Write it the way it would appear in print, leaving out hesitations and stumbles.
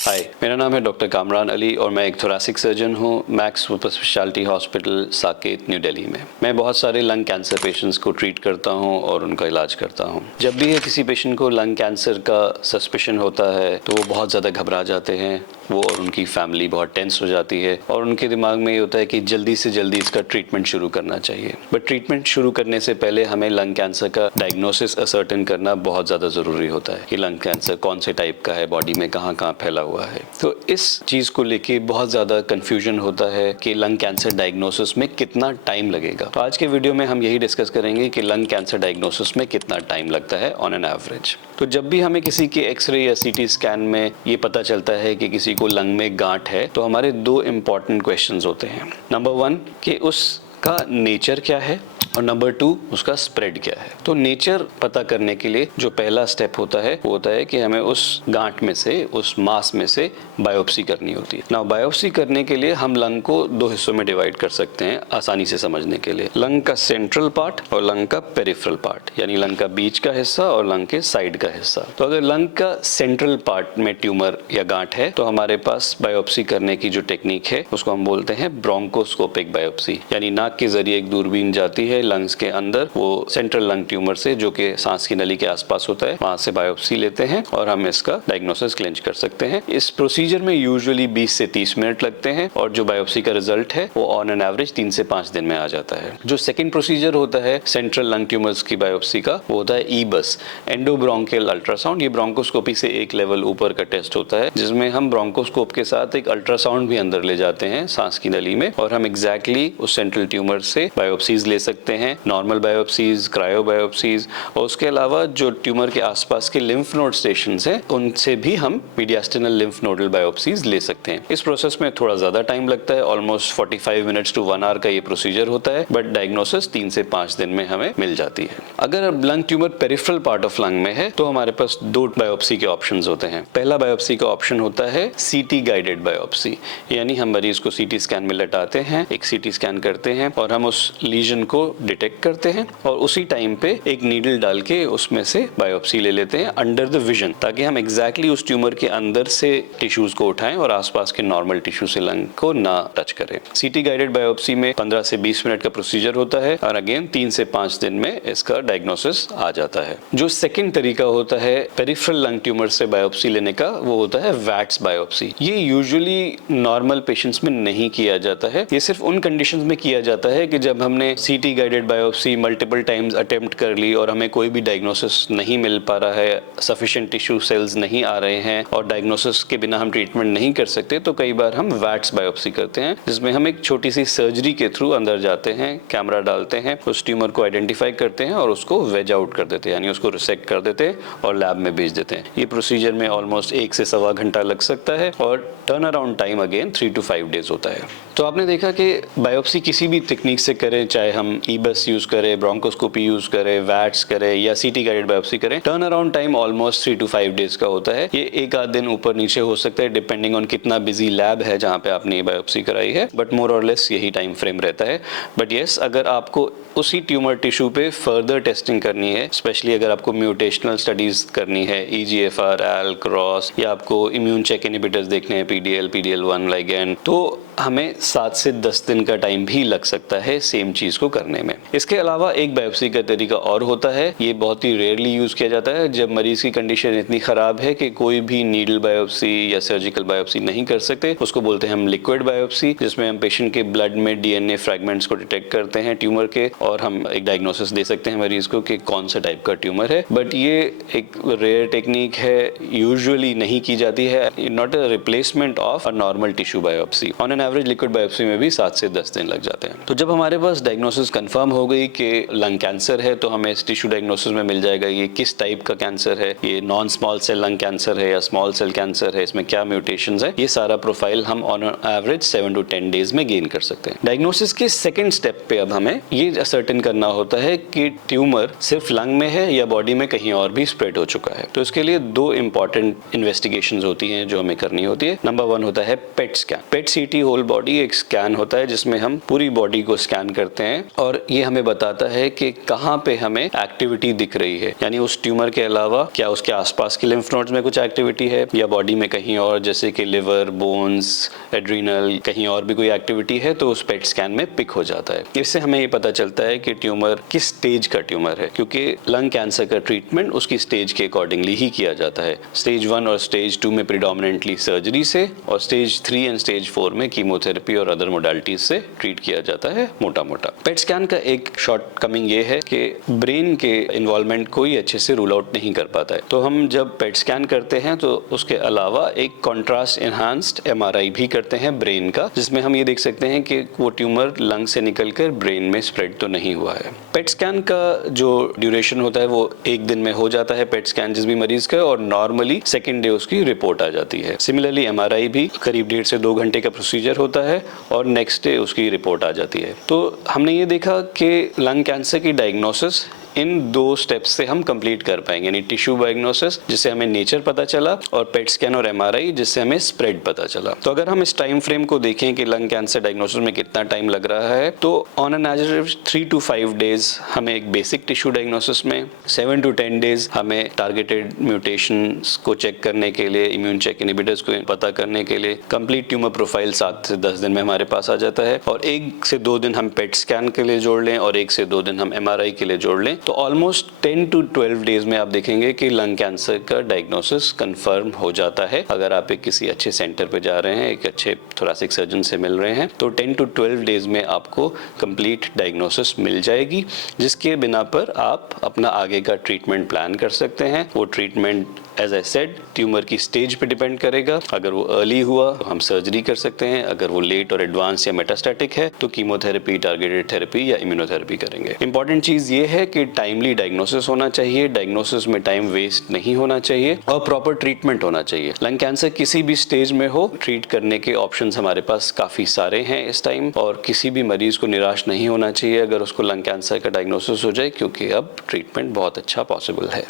हाय, मेरा नाम है डॉक्टर कामरान अली और मैं एक थोरेसिक सर्जन हूँ max super speciality hospital Saket new Delhi में। मैं बहुत सारे लंग कैंसर पेशेंट्स को ट्रीट करता हूँ और उनका इलाज करता हूँ। जब भी किसी पेशेंट को लंग कैंसर का सस्पिशन होता है तो वो बहुत ज़्यादा घबरा जाते हैं, वो और उनकी फैमिली बहुत टेंस हो जाती है और उनके दिमाग में ये होता है कि जल्दी से जल्दी इसका ट्रीटमेंट शुरू करना चाहिए। बट ट्रीटमेंट शुरू करने से पहले हमें लंग कैंसर का डायग्नोसिस असर्टेन करना बहुत ज़्यादा ज़रूरी होता है कि लंग कैंसर कौन से टाइप का है, बॉडी में कहाँ कहाँ फैला हुआ है। तो इस चीज़ को लेके बहुत ज़्यादा कन्फ्यूजन होता है कि लंग कैंसर डायग्नोसिस में कितना टाइम लगेगा। तो आज के वीडियो में हम यही डिस्कस करेंगे कि लंग कैंसर डायग्नोसिस में कितना टाइम लगता है ऑन एन एवरेज। तो जब भी हमें किसी के एक्सरे या सीटी स्कैन में ये पता चलता है कि किसी को लंग में गांठ है तो हमारे दो इम्पॉर्टेंट क्वेश्चंस होते हैं। नंबर 1 कि उसका नेचर क्या है और नंबर 2 उसका स्प्रेड क्या है। तो नेचर पता करने के लिए जो पहला स्टेप होता है वो होता है कि हमें उस गांठ में से, उस मास में से बायोप्सी करनी होती है। नाउ बायोप्सी करने के लिए हम लंग को दो हिस्सों में डिवाइड कर सकते हैं आसानी से समझने के लिए, लंग का सेंट्रल पार्ट और लंग का पेरिफेरल पार्ट, यानी लंग का बीच का हिस्सा और लंग के साइड का हिस्सा। तो अगर लंग का सेंट्रल पार्ट में ट्यूमर या गांठ है तो हमारे पास बायोप्सी करने की जो टेक्निक है उसको हम बोलते हैं ब्रोंकोस्कोपिक बायोप्सी, यानी नाक के जरिए एक दूरबीन जाती है लंग्स के अंदर, वो सेंट्रल लंग ट्यूमर से जो कि सांस की नली के आसपास होता है, वहां से बायोप्सी लेते हैं और हम इसका डायग्नोसिस क्लेंच कर सकते हैं। इस प्रोसीजर में यूजुअली 20 से 30 मिनट लगते हैं और जो बायोप्सी का रिजल्ट है वो ऑन एन एवरेज 3 से 5 दिन में आ जाता है। जो सेकंड प्रोसीजर होता है सेंट्रल लंग ट्यूमर्स की बायोप्सी का, वो होता है ईबस, एंडोब्रोंकियल अल्ट्रासाउंड। ये ब्रोंकोस्कोपी से एक लेवल ऊपर का टेस्ट होता है जिसमें हम ब्रोंकोस्कोप के साथ एक अल्ट्रासाउंड भी अंदर ले जाते हैं सांस की नली में और हम एग्जैक्टली उस सेंट्रल ट्यूमर से बायोप्सीज ले सकते हैं, नॉर्मल बायोप्सीज, क्रायो बायोप्सीज, और उसके अलावा जो ट्यूमर के आसपास के लिम्फ नोड स्टेशंस हैं उनसे भी हम मीडियास्टिनल लिम्फ नोडल बायोप्सीज ले सकते हैं। इस प्रोसेस में थोड़ा ज्यादा टाइम लगता है, ऑलमोस्ट 45 मिनट्स टू 1 आवर का ये प्रोसीजर होता है, बट डायग्नोसिस 3 से 5 दिन में हमें मिल जाती है। अगर lung tumour peripheral part of lung में है तो हमारे पास दो बायोप्सी के ऑप्शंस होते हैं। पहला बायोप्सी का ऑप्शन होता है सीटी गाइडेड बायोप्सी, यानी हम मरीज को सीटी स्कैन में लटाते हैं, एक सीटी स्कैन करते हैं और हम उस लीजन को डिटेक्ट करते हैं और उसी टाइम पे एक नीडल डाल के उसमें से बायोप्सी ले लेते हैं अंडर द विजन, ताकि हम एग्जैक्टली उस ट्यूमर के अंदर से टिश्यूज को उठाएं और आसपास के नॉर्मल टिश्यू से लंग को ना टच करें। सीटी गाइडेड बायोप्सी में 15 से 20 मिनट का प्रोसीजर होता है और अगेन 3 से 5 दिन में इसका डायग्नोसिस आ जाता है। जो सेकंड तरीका होता है पेरिफेरल लंग ट्यूमर से बायोप्सी लेने का, वो होता है वैट्स बायोप्सी। ये यूजुअली नॉर्मल पेशेंट्स में नहीं किया जाता है, ये सिर्फ उन कंडीशंस में किया जाता है कि जब हमने सीटी guided biopsy multiple times attempt कर ली और हमें कोई भी डायग्नोसिस नहीं मिल पा रहा है, सफिशिएंट टिश्यू सेल्स नहीं आ रहे हैं और डायग्नोसिस के बिना हम ट्रीटमेंट नहीं कर सकते, तो कई बार हम वैट्स बायोप्सी करते हैं जिसमें हम एक छोटी सी सर्जरी के थ्रू अंदर जाते हैं, कैमरा डालते हैं, उस ट्यूमर को आइडेंटिफाई करते हैं और उसको वेज आउट कर देते हैं, यानी उसको रिसेक्ट कर देते हैं और लैब में भेज देते हैं। ये प्रोसीजर में ऑलमोस्ट 1 से सवा घंटा लग सकता है और turn around time again 3 to 5 days होता है। तो आपने देखा कि बायोप्सी किसी भी टेक्निक से करें, चाहे हम ईबस यूज करें, ब्रोंकोस्कोपी यूज करें, वैट्स करें या सीटी गाइडेड बायोप्सी करें, turn around time almost 3 to 5 days का होता है। ये एक आध दिन ऊपर नीचे हो सकता है डिपेंडिंग ऑन कितना बिजी लैब है जहाँ पे आपने ये बायोप्सी कराई है, बट मोर और लेस यही टाइम फ्रेम रहता है। बट यस, अगर आपको उसी ट्यूमर टिश्यू पे फर्दर टेस्टिंग करनी है, स्पेशली अगर आपको म्यूटेशनल स्टडीज करनी है, EGFR, ALK, क्रॉस, या आपको इम्यून चेक इनहिबिटर्स देखने हैं, PDL, PD-L1 लाइगैंड, तो हमें 7 से 10 दिन का टाइम भी लग सकता है सेम चीज को करने में। इसके अलावा एक बायोप्सी का तरीका और होता है, ये बहुत ही रेयरली यूज किया जाता है जब मरीज की कंडीशन इतनी खराब है कि कोई भी नीडल बायोप्सी या सर्जिकल बायोप्सी नहीं कर सकते। उसको बोलते हैं हम लिक्विड बायोप्सी, जिसमें हम पेशेंट के ब्लड में DNA फ्रैगमेंट्स को डिटेक्ट करते हैं ट्यूमर के और हम एक डायग्नोसिस दे सकते हैं मरीज को कि कौन सा टाइप का ट्यूमर है। बट ये एक रेयर टेक्निक है, यूजुअली नहीं की जाती है, not a replacement of a normal tissue biopsy. On an average liquid biopsy में भी 7 से 10 दिन लग जाते हैं। तो जब हमारे पास डायग्नोसिस कंफर्म हो गई कि लंग कैंसर है तो हमें इस टिश्यू डायग्नोसिस में मिल जाएगा ये किस टाइप का कैंसर है, ये non small cell lung cancer है या स्मॉल सेल कैंसर है, इसमें क्या म्यूटेशंस है, ये सारा प्रोफाइल हम ऑन एवरेज 7 to 10 डेज में गेन कर सकते हैं। डायग्नोसिस के सेकंड स्टेप पे अब हमें ये असर्टेन करना होता है कि ट्यूमर सिर्फ लंग में है या बॉडी में कहीं और भी स्प्रेड हो चुका है। तो इसके लिए दो इंपॉर्टेंट इन्वेस्टिगेशंस होती हैं जो हमें करनी होती है। नंबर 1 होता है पेट स्कैन। पेट CT होल बॉडी एक स्कैन होता है जिसमें हम पूरी बॉडी को स्कैन करते हैं और ये हमें बताता है कि कहाँ पे हमें एक्टिविटी दिख रही है, यानी उस ट्यूमर के अलावा क्या उसके आसपास के लिम्फ नोड्स में कुछ एक्टिविटी है या बॉडी में कहीं और, जैसे कि लिवर, बोन्स, एड्रीनल, कहीं और भी कोई एक्टिविटी है तो उस पेट स्कैन में पिक हो जाता है। इससे हमें ये पता चलता है कि ट्यूमर किस स्टेज का ट्यूमर है, क्योंकि लंग कैंसर का ट्रीटमेंट उसकी स्टेज के अकॉर्डिंगली ही किया जाता है। स्टेज 1 और स्टेज 2 में प्रिडोमिनेंटली सर्जरी से और स्टेज 3 एंड स्टेज 4 में कीमोथेरेपी और अदर मोडालिटीज से ट्रीट किया जाता है मोटा मोटा। पेट स्कैन का एक शॉर्ट कमिंग ये है कि ब्रेन के इन्वॉल्वमेंट को ही अच्छे से रूल आउट नहीं कर पाता है। तो हम जब पेट स्कैन करते हैं तो उसके अलावा एक कॉन्ट्रास्ट एनहांस्ड MRI भी करते हैं ब्रेन का, जिसमें हम ये देख सकते हैं कि वो ट्यूमर लंग से निकलकर ब्रेन में स्प्रेड तो नहीं हुआ है। पेट स्कैन का जो ड्यूरेशन होता है वो 1 दिन में हो जाता है पेट स्कैन जिस भी मरीज का, और नॉर्मली सेकेंड डे उसकी रिपोर्ट आ जाती है। सिमिलरली MRI भी करीब 1.5 से 2 घंटे का प्रोसीजर होता है और नेक्स्ट डे उसकी रिपोर्ट आ जाती है। तो हमने ये देखा कि लंग कैंसर की डायग्नोसिस इन 2 स्टेप्स से हम कंप्लीट कर पाएंगे, यानी टिश्यू डायग्नोसिस जिससे हमें नेचर पता चला और पेट स्कैन और MRI जिससे हमें स्प्रेड पता चला। तो अगर हम इस टाइम फ्रेम को देखें कि लंग कैंसर डायग्नोसिस में कितना टाइम लग रहा है, तो on an average 3 to 5 days हमें एक बेसिक टिश्यू डायग्नोसिस में, 7 to 10 डेज हमें टारगेटेड म्यूटेशंस को चेक करने के लिए, इम्यून चेक इनहिबिटर्स को पता करने के लिए, कंप्लीट ट्यूमर प्रोफाइल 7 से 10 दिन में हमारे पास आ जाता है, और 1 से 2 दिन हम पेट स्कैन के लिए जोड़ लें और 1 से 2 दिन हम MRI के लिए जोड़ लें, तो ऑलमोस्ट 10 to 12 डेज में आप देखेंगे कि लंग कैंसर का डायग्नोसिस कंफर्म हो जाता है। अगर आप एक किसी अच्छे सेंटर पे जा रहे हैं, एक अच्छे थोरेसिक सर्जन से मिल रहे हैं, तो 10 to 12 डेज में आपको कंप्लीट डायग्नोसिस मिल जाएगी, जिसके बिना पर आप अपना आगे का ट्रीटमेंट प्लान कर सकते हैं। वो treatment as I said tumour की स्टेज पे डिपेंड करेगा। अगर वो अर्ली हुआ तो हम सर्जरी कर सकते हैं, अगर वो लेट और एडवांस या मेटास्टैटिक है तो कीमोथेरेपी, टारगेटेड थेरेपी या इम्यूनोथेरेपी करेंगे। इंपॉर्टेंट चीज ये है कि टाइमली डायग्नोसिस होना चाहिए, डायग्नोसिस में टाइम वेस्ट नहीं होना चाहिए और प्रॉपर ट्रीटमेंट होना चाहिए। लंग कैंसर किसी भी स्टेज में हो, ट्रीट करने के ऑप्शंस हमारे पास काफी सारे हैं इस टाइम, और किसी भी मरीज को निराश नहीं होना चाहिए अगर उसको लंग कैंसर का डायग्नोसिस हो जाए, क्योंकि अब ट्रीटमेंट बहुत अच्छा पॉसिबल है।